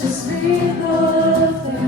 Just read the thing.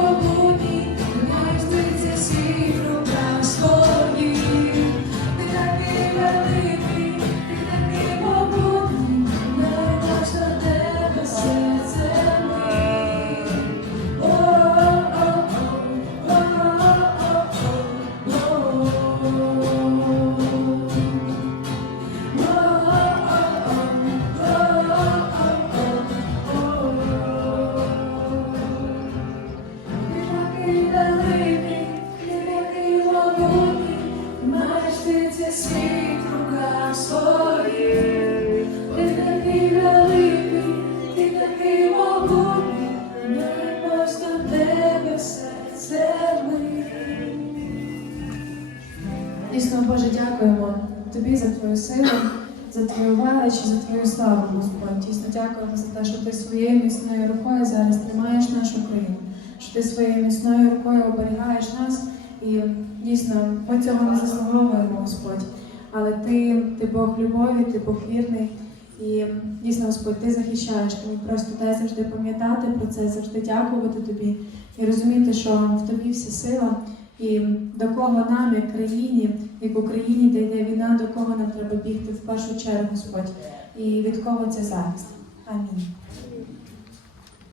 такий могутній, тримаєш в тебе серце мить. Дійсно, Боже, дякуємо Тобі за Твою силу, за Твою велич за Твою славу, Господь. Дійсно, дякуємо за те, що Ти своєю міцною рукою зараз тримаєш нашу країну, що Ти своєю міцною рукою оберігаєш нас. І дійсно, ми цього не заслуговуємо, Господь. Але Ти, ти Бог любові, ти Бог вірний. І дійсно, Господь, ти захищаєш. Тому просто дай завжди пам'ятати про це, завжди дякувати тобі і розуміти, що в тобі вся сила. І до кого нам, як країні, як Україні, де йде війна, до кого нам треба бігти в першу чергу, Господь, і від кого це захист. Амінь.